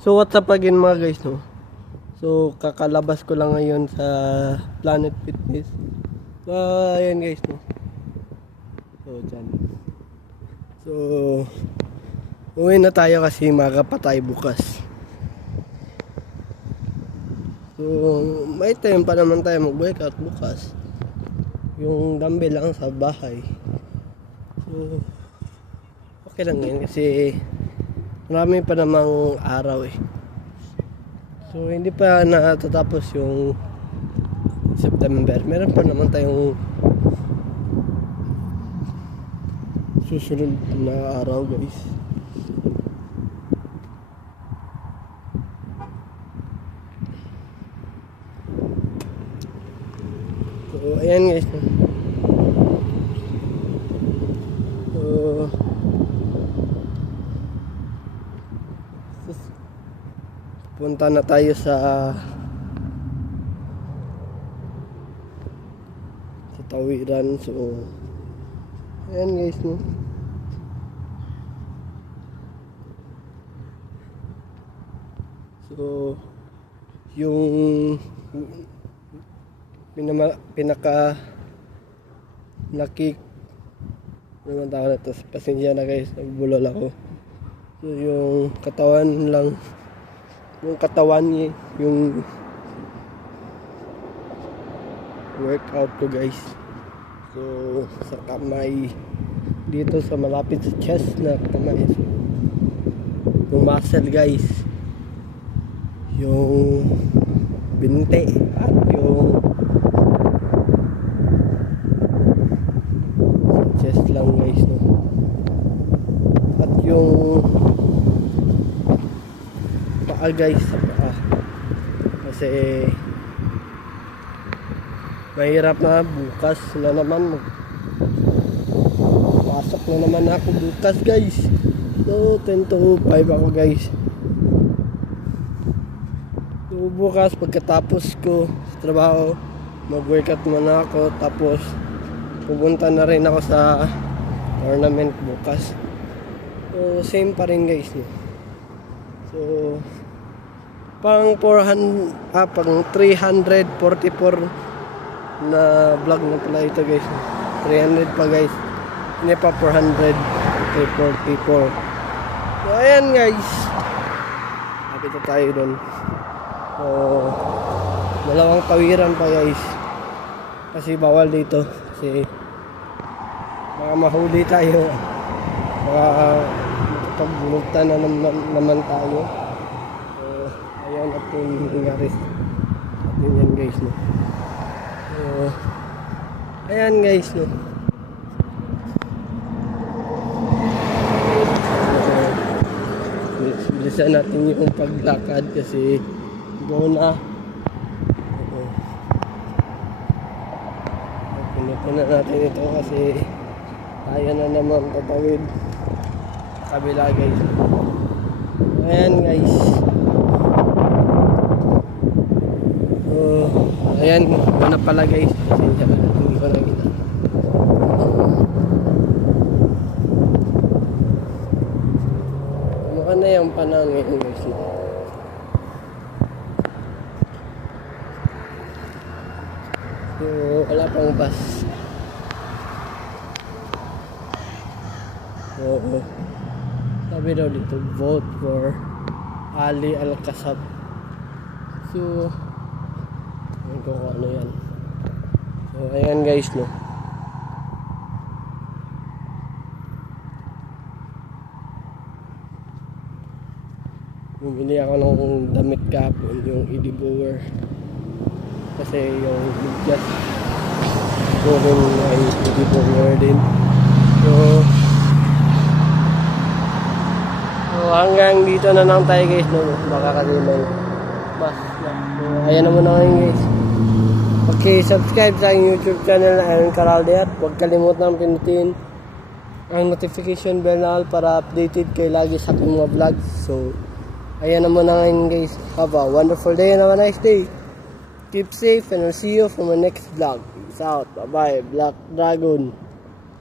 So what's up again mga guys, no? So kakalabas ko lang ngayon sa Planet Fitness. So ayan guys, no? So dyan. So uwi na tayo kasi maga pa tayo bukas. So may time pa naman tayo mag-workout bukas. Yung dumbbell lang sa bahay. So okay lang yan kasi marami pa namang araw eh. So hindi pa natatapos yung September. Meron pa naman tayong susunod na araw guys. So ayan guys. Punta na tayo sa tawiran. So ayan guys, no? So yung pinaka laki naman tao na to, pasensya na guys, nagbulol ako. So yung katawan lang, yung katawan niya, yung workout ko guys. So sa kamay, dito sa malapit sa chest na kamay, so, yung muscle guys, yung binte at yung sa chest lang guys, no? At yung paa guys, sa paa kasi mahirap na bukas na naman, pasok na naman ako bukas guys. So 10 to 5 ako guys. So bukas pagkatapos ko sa trabaho, mag-workout muna ako, tapos pupunta na rin ako sa tournament bukas. So same pa rin guys, no? So pang 344 na vlog na pala ito guys. 300 pa guys, hindi pa 400, 344. So ayan guys, kapit na tayo dun. So dalawang tawiran pa guys, kasi bawal dito kasi baka mahuli tayo, baka pagbulugtan na naman tayo. So ayan natin nangyari atin yan guys, no? So ayan guys, no? Bilisan natin yung paglakad kasi go na. Pinutin na natin ito kasi kaya na naman tatawid kabila guys. Ayan guys. Ayan, na pala guys. Pasensya na, hindi ko nakita. Mukha na yung panangin guys. So wala pang bus. So sabi daw dito, vote for Ali Alcazab. So kung ano yan. So ayan guys, no? Bumili ako ng damit kahapon, yung Edibower, kasi yung bigas ko rin ay Edibower din. So hanggang dito na lang tayo guys, no? Baka kasi may mas na. So ayan naman na ngayon guys. Okay, subscribe sa aking YouTube channel Aaron Caralde at huwag kalimutan pinutin ang notification bell na all para updated kayo lagi sa aking mga vlogs. So ayan naman na ngayon guys. Have a wonderful day and have a nice day. Keep safe and I'll see you for my next vlog. Peace out. Bye bye. Black Dragon.